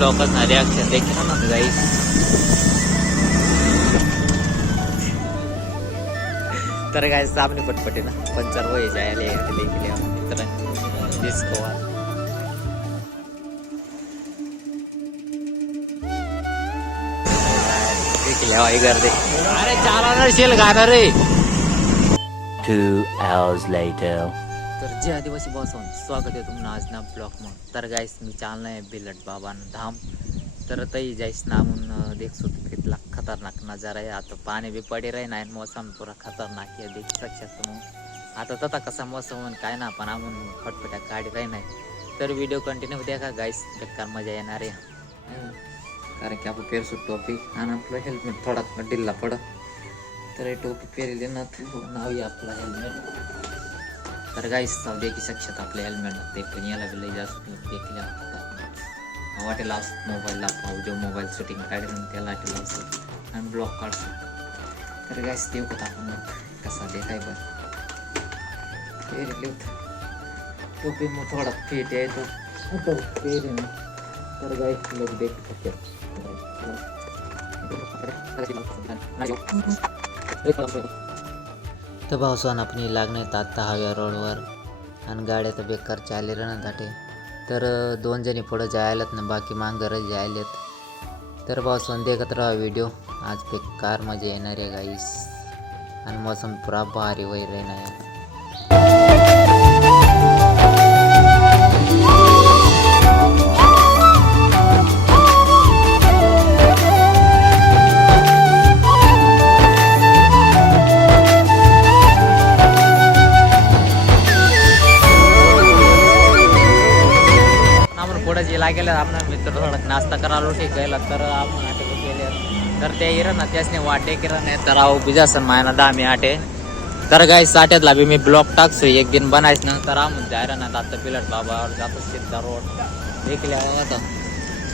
लोकांना रिॲक्शन देखील ना गाईस. तर काय सामने पटपटे ना पंचर वय जायला देखील मित्र डिस्को गर्दी. अरे चाला शेल गाणं रे. 2 hours later. तर जे आदिवासी बॉसन स्वागत आहे तुम्हाला आज ना ब्लॉक मग. तर गाइस मी चालना है बिलट बाबा धाम. तर तई जाइस नामून देख सकते कितना खतरनाक नजारा है. आता पाणी भी पडे रहे ना मौसम पूरा खतरनाक है देख सकते तुम्ही. आता तथा कसा मौसम काय ना पण आम्ही फटफट्या काढी राही नाही. तर व्हिडिओ कंटिन्यू देखा गाइस बेकार मजा येणार आहे. कारण की आपण पेरसू टोपी आणि आपलं हेल्मेट थोडा ढिल्ला पड. तर हे टोपी पेरली ना नाव आहे आपलं हेल्मेट. तर गाइस देखी शकतात आपले हेल्मेट ते पण याला बी लई जास्त देखील वाटेला असतो मोबाईलला पाहू जो मोबाईल शूटिंग काढून त्याला वाटेला असतो आणि ब्लॉक काढतो. तर गाइस देऊ का आपण कसा देखाय बरं पेरले टोपी मग थोडा फिट आहे तो पेरे ना. तर गाइस लोक देख सकते तर पावसान आपण लागणे आता हव्या रोडवर आणि गाड्या तर बेकार चालले राहणार दाटे. तर 2 जणी पुढं जायलात ना बाकी मांगर जायलेत. तर पावसान देखत राहा व्हिडिओ आज बेकार मजा येणार आहे गाईस आणि मौसम पुरा भारी वगैरे नाही. लागेला आपण मित्र थोडा नाश्ता करायला ठीक आहे. तर आपण आटे गेले तर ते इरा ना त्यासने वाटे किरा नाही तर आहो बिजासन मायना 10 मी आटे. तर गाई साठ्यातला बी मी ब्लॉक टाकसो एक दिन बनायच ना. तर आम्ही जायला ना आता बिलट बाबावर जातो सिद्धा रोड देखील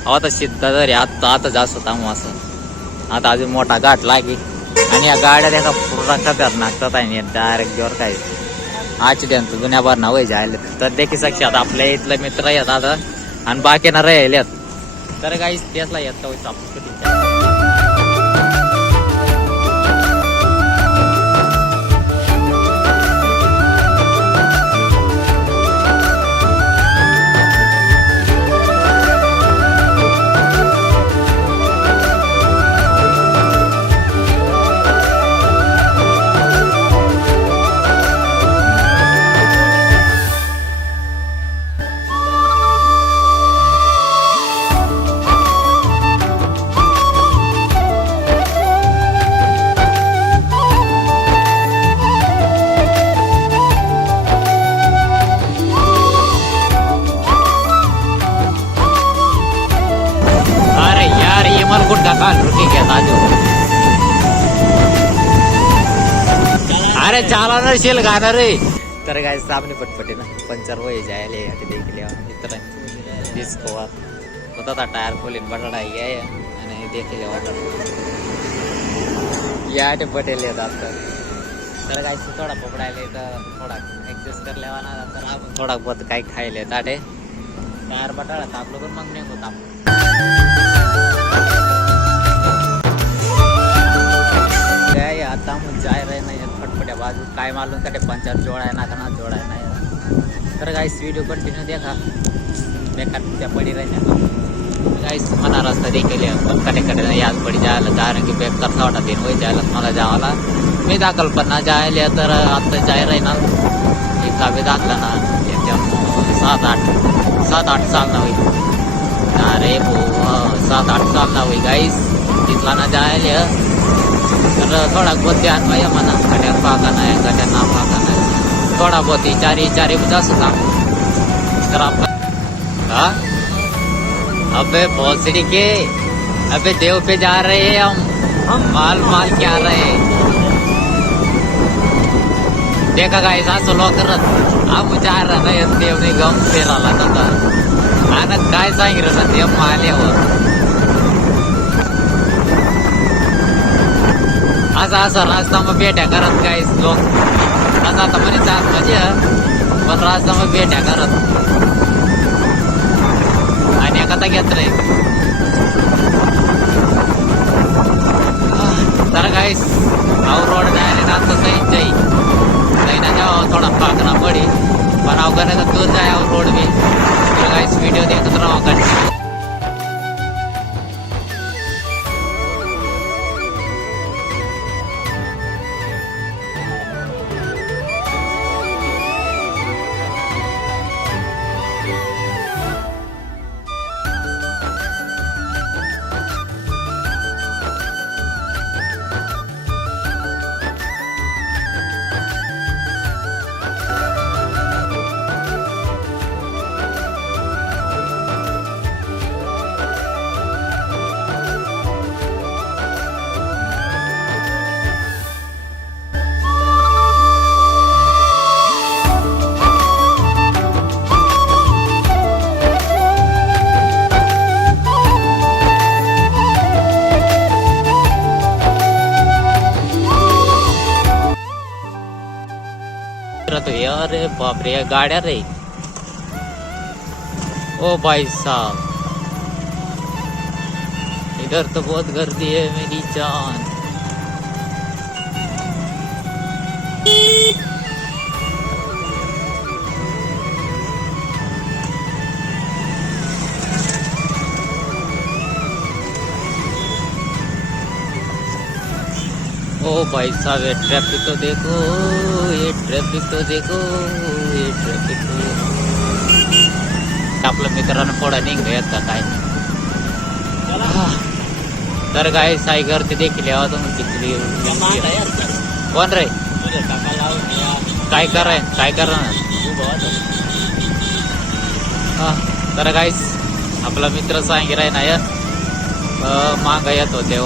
आता सिद्धा जरी आता जास्त होता मग असं आता अजून मोठा घाट लागे आणि या गाड्या देखा पूर्ण खतरनाक आहे डायरेक्ट जोर काय आजच्या दिन तर दुनियाभर ना वय जायला. तर देखी शकतात आपल्या इथले मित्र येत आता आणि बाकी ना राहिल्यात. तर काही त्यासला येत गुटका काल रुकी घ्या ताजो. अरे चाला ना शेल गाणं रे. तर काय सामने पटपटे ना पंचर वय जायले देखील मित्र डिस्को होता टायर खोलीन बटाटा या आणि देखील या पटेल येतात. तर काय थोडा पकडायला तर थोडा ऍडजस्ट करल्या ना तर आपण थोडा बहुत काही खायला ताटे टायर बटाटा तापलो पण मग नाही होता. आता मग जाय रहे नाही फटफट्या बाजू काय मालूम का पंचर जोडाय ना का जोडाय नाही. तर गाइस व्हिडिओ कंटिन्यू देखा बेकार त्या पडी राहत्या गाइस मला रस्ता देखील कडे याद पडी जायला कारण की बेकार थोडा दिन वय जायला मला जावाला मी दाखल पण ना जायला. तर आता जाय राही ना एका बी दाखला ना एकदम 7-8 साल ना होई. अरे हो 7-8 साल ना होई गाइस तिथला ना जायला. तर थोडा बहुत ध्यान भाई मना कट्या पाका नाही कट्या ना पाका नाही थोड़ा बहुत चारी बुझा सकता. तर आपका अबे भोसड़ी के अबे देव पे जा रहे हैं हम माल क्या रहे. देखा का ऐसा सोलो करत आम जा रहा देव ने गम फेराला तथा आणि काय सांगितलं ना देव माल्यावर असा रास्ता मग भेट्या करत काही लोक असं आता म्हणे चाल म्हणजे पण रास्ता मग भेट्या करत आणि एखादा घेत नाही. गाइस आउ रोड जाने ना तो सही सही ना जाओ थोड़ा भागना पड़ी पर आओ करने तो दूर जाए और रोड भी तो गाइस वीडियो देखते रहो कंटिन्यू तो यार बाप रे गाड्या रे ओ भाई साहब इधर तो बहुत गर्दी है मेरी जान ओ भाई साहब ये ट्रैफिक तो देखो ये ट्रॅफिक तो देखो ये ट्रॅफिक तो आपलं मित्रांनो पुढे निघूयात का काय तर काय सायगर ते देखील यावं तुम्ही किती कोण रे काय करा तर गाईस आपला मित्र सांगितलाय ना या मागा येत होते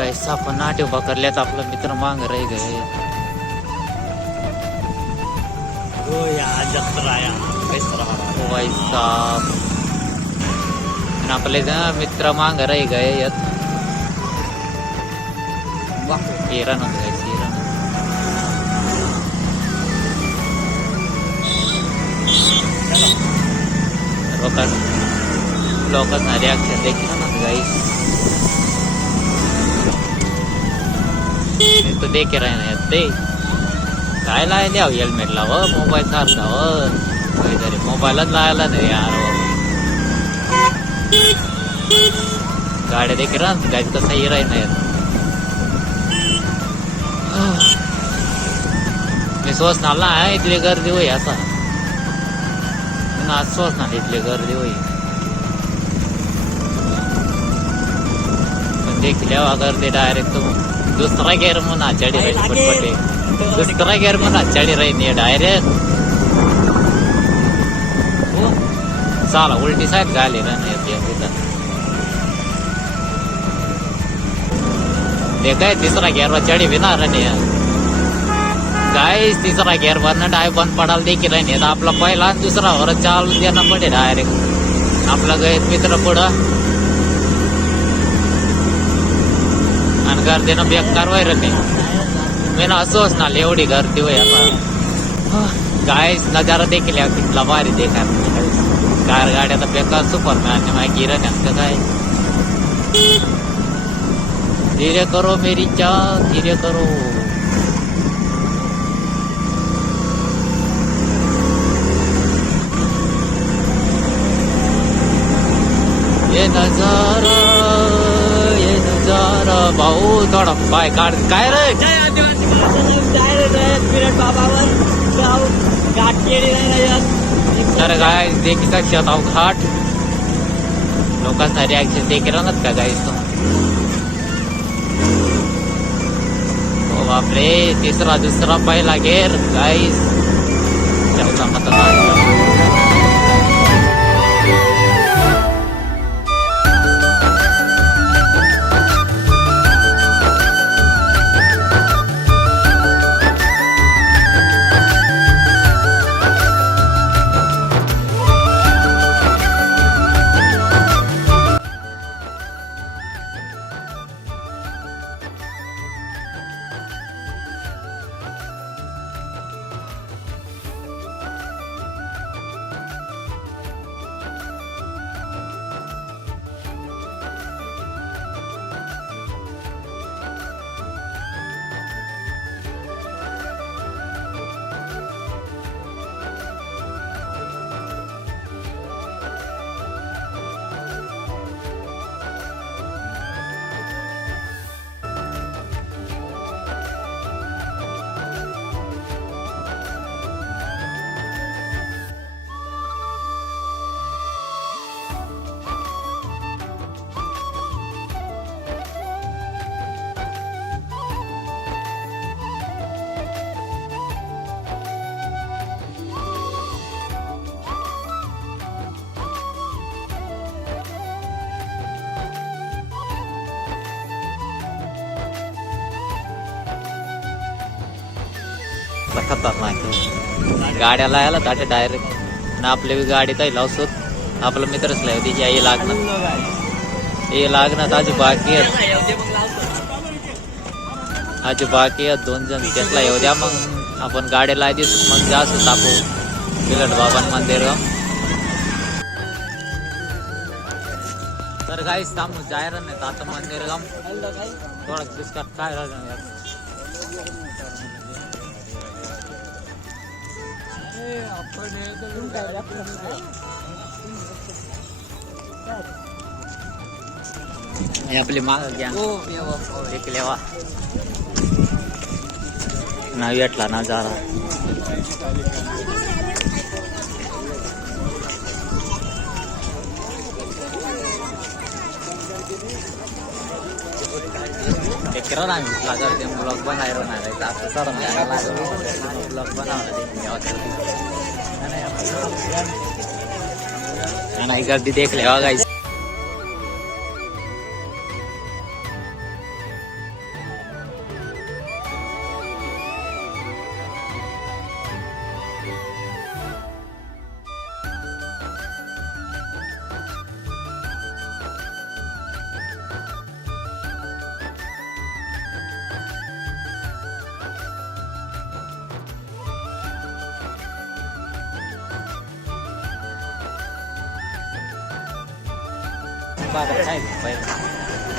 गाइस आपण नाट्य उभा करल्यात आपला मित्र मांग राही गए ओ यार जत्रा यार भाई साहब आपले मित्र मांग राही गए यात हिरण गाइस हिरण लोकांना रिॲक्शन देखील ना गाइस तो देख रहे ना ते काय लायले हेल्मेट लाव मोबाईल सारखा काहीतरी मोबाईलच लायला नाही यार गाड्या देख रहा गाडी तर सही राही नाही मी सोचणार ना इथली गर्दी होई असा आज सोचणार इथली गर्दी होई पण देखील गर्दी डायरेक्ट तो दूसरा गेर म्हणा चढी राहील पटपटे दूसरा गेर म्हणा चढी राहील डायरेक्ट चला उलटी साईड झाली ना तिथं ते काय तिसरा गेअरवर चढी बिना राणी काय तिसरा गेअर वरनं डाय बंद पडाल देखील राणी आपला पहिला दुसरा वर चालू देणं पडे डायरेक्ट आपला गैर मित्र पुढं आणि गर्दीनं बेकार व्हायला नाही मी ना असंच ना एवढी गर्दी होय आता काय नजारा देखील तिथला भारी देखा कार गाड्या तर बेकार सुपरमॅन माझ्या गिरण असतं काय धीरे करो मेरी जान धीरे करो ये नजारा भाऊ थोडा पाय काढ काय रे तर काय देखील लक्षात आहो घाट लोकांचा रिॲक्शन देखील राहणार का गाईस तो हो बापरे तिसरा दुसरा पहिला गेर गाईस चौथा खतरनाक कसला खतरनाक आहे. गाड्याला यायला ताटे डायरेक्ट आणि आपल्या बी गाडीत आहे लावसोत आपला मित्रच लाव तिची आई लागणार हे लागणार आजी बाकी आहेत आजी बाकी आहेत 2 जण त्यातला येऊ द्या मग आपण गाडीला देतो मग जास्त तापू बिलट बाबा मंदिर तर काही थांबू जायला नाही आता मंदिर गाम थोडा बिस्कट काय आपली माग घ्या एक लेवा नाव येटला ना जरा करा ना लागते ब्लॉग बनायला नाही ब्लॉग बनावं नाही गर्दी देखले गाईस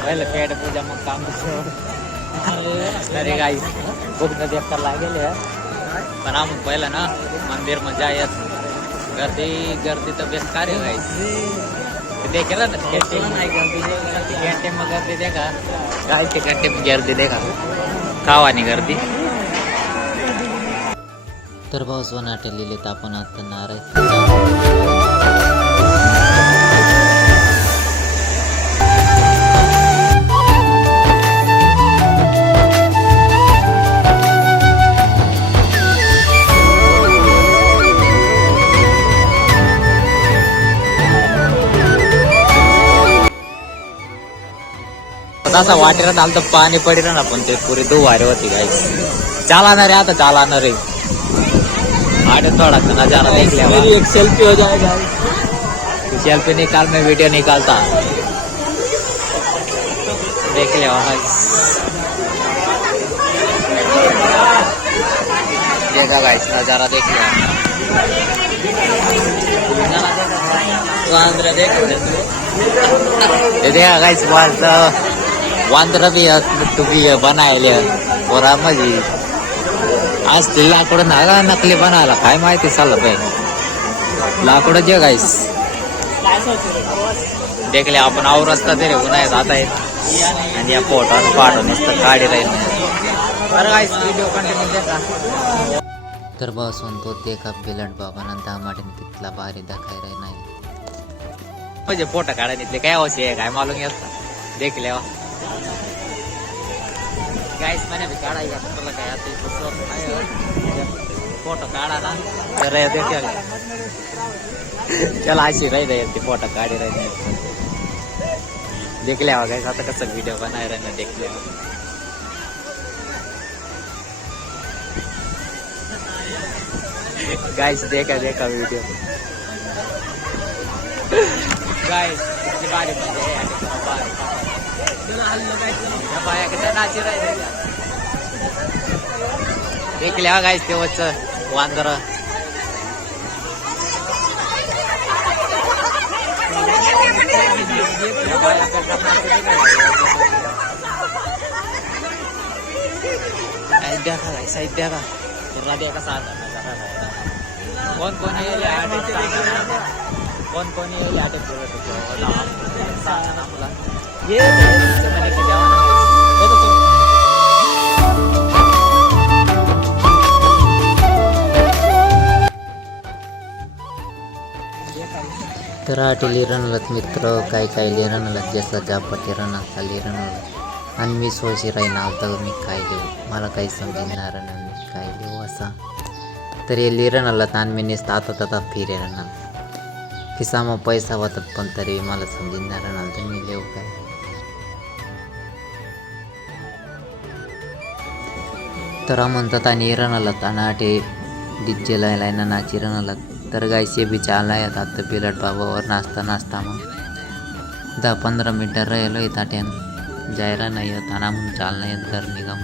पहिलं पेट पूजा मग काम अरे गाई पूर्ण देखकर लागेल पण आम पहिलं ना मंदिर में जाए गर्दी गर्दी तो बेकार है गाई देखे ना घंटे में गर्दी देखा गाय के घंटे में गर्दी देखा खावानी गर्दी तर पाऊस वनाटेलेले आपण आता नाराय असा वाटेला आलं तर पाणी पडेल ना पण ते पुरी दुवारे होती गाईस चालणार रे आता चालणार रे आटे थोड़ा नजारा देख लिया मेरी एक सेल्फी हो जाएगा सेल्फी निकाल मैं वीडियो निकालता देख लिया देखा गाइस नजारा देख लिया वांद्र देखा गाइस वांद्र भी तुम्ही बनायले पोरा मजी आज ते लाकूड नागा नकली बनायला काय माहिती चाललं पाहिजे लाकूड जे गाईस देखले आपण आव रस्ता तरी उन्हाळ्यात जात आहेत आणि या फोटो पाठवून नुसतं गाडी राहील बरं गाईस व्हिडिओ कंटिन्यू देखा तर बस म्हणतो देखा बिलट बाबा नंतर आम्हाला तिथला भारी दाखायला नाही म्हणजे फोटो काढायला काय अवश्य आहे काय मालूम येत देखले गाइस मैंने भी काढ़ा या तो लगाया तो फोटो काढ़ा ना कर रहे थे क्या चल ऐसी रही रही थी फोटो काढ़ी रही देख लिया गाइस आता कसं वीडियो बनाए रहे ना देख लिया गाइस देखा वीडियो गाइस कितनी बारी मजे है देख लिया गाइस तेवच वांदर देखा गाइस देखा पूरा देखा साथ कौन कौन ये आटे ये तर आटे लिरणलत मित्र काय काय लिरणलत जसं जापटी रणाचा लिरणलत आणि मी सोशी राहीन तर मी काय लिहू मला काही समजणार नाही मी काय लिहू असा तर हे लिरणलत आणि मी नुसतं आता फिरे राहणार खिसामा पैसा वाटत पण तरी मला समजणार नाही तर मी लिहू काय तर म्हणतात आणि रनालात आणि आटे डीजे लायला नाची रनालात तर गाईस ये बी चालला येतात तर बिलट बाबावर नाचता मग 10-15 मिनटं राहिलो येताट्यान जायला नाही येत आणि म्हणून चालणं येत घर निघम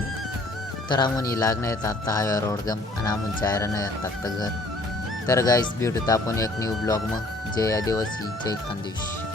तर आम्ही लागणं येतात आता हायवे रोड गम आणि आम्ही जायला नाही येतात तर घर तर गाईस भेटूत आपण एक न्यू ब्लॉग मग जय आदिवासी जय खानदेश.